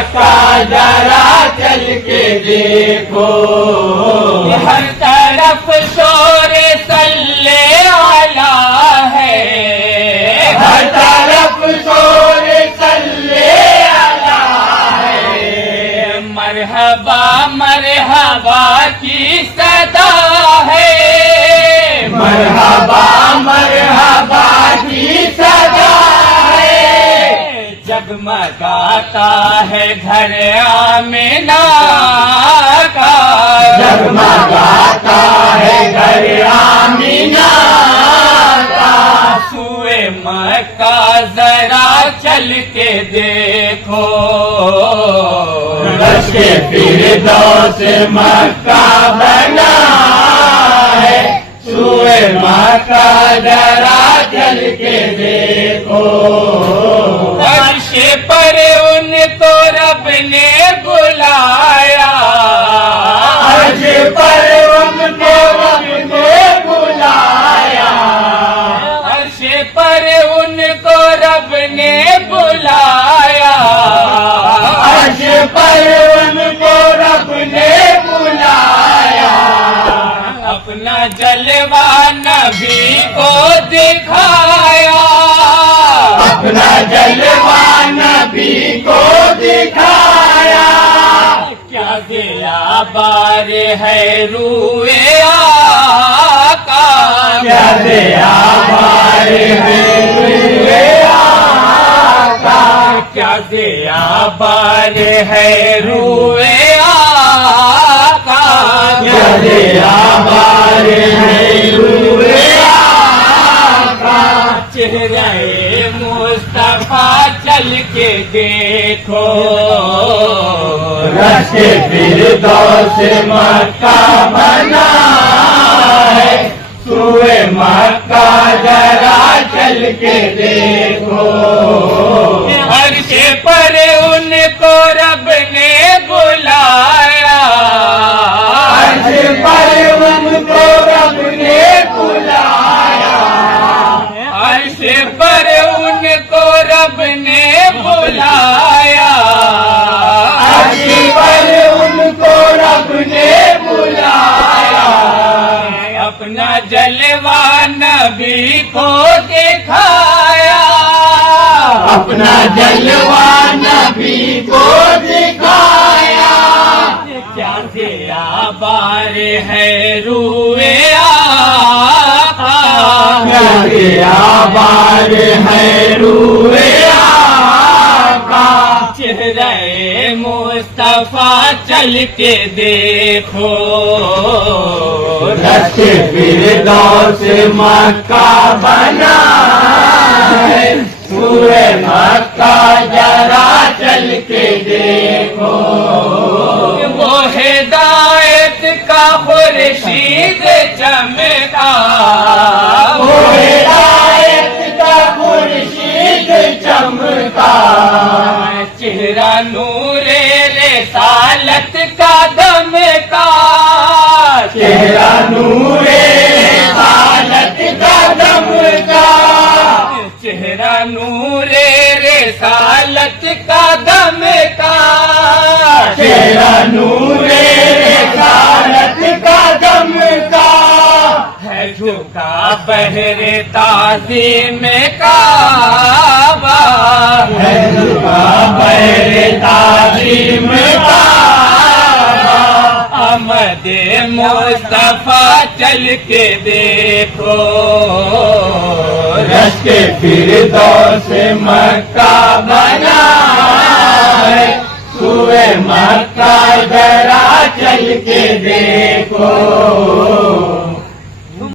مکہ ذرا چل کے دیکھو، ہر طرف شور صلی علی ہے، ہر طرف شور صلی علی ہے، مرحبا مرحبا کی صدا ہے، مرحبا مرحبا کی صدا ہے، جگمگاتا ہے گھر آمنہ کا، جگمگاتا ہے گھر آمینہ کا، سوئے مکہ ذرا چل کے دیکھو، رشک فردوس مکہ بنا ہے، سوئے مکہ ذرا چل کے دیکھو، عرش پر ان کو رب نے بلایا، عرش پر ان کو رب نے بلایا، عرش پر ان کو رب نے بلایا، عرش پر ان کو رب نے بلایا، اپنا جلوہ نبی کو دکھایا، اپنا جلوہ نبی کو دکھایا، کیا دیا بار ہے روئے آقا، کیا دیا بار ہے روئے آقا، کیا دیا بار ہے روئے آقا، کیا دیا بار ہے روئے آقا، چہرے مصطفیٰ چل کے دیکھو، رشک فردوس مکہ بنا ہے، سوئے مکہ ذرا چل کے دیکھو، عرش پر ان کو رب نے بلایا، عرش پر ان کو رب نے بلایا، عرش پر ان کو رب نے بلایا، عرش پر ان کو رب نے بلایا، اپنا جلوہ نبی کو دکھایا، اپنا جلوہ نبی کو دکھایا، کیا دیا بار ہے روئے آقا، کیا دیا بار ہے روئے آقا، چہرے مصطفیٰ چل کے دیکھو، رشک فردوس مکہ بنا ہے، سوئے مکہ ذرا چل کے دیکھو، وہ ہدایت کا خورشید چمکا، وہ ہدایت کا خورشید چمکا، چہرہ نور رسالت کا دمکا، چہرہ نور رسالت کا دمکا، چہرہ نور رسالت کا دمکا، چہرہ نور رسالت کا دمکا، ہے جھکا بہر تعظیم کعبہ، ہے جھکا بہر تعظیم کعبہ، آمد مصطفیٰ چل کے دیکھو، رشک فردوس مکہ بنا ہے، سوئے مکہ ذرا چل کے دیکھو،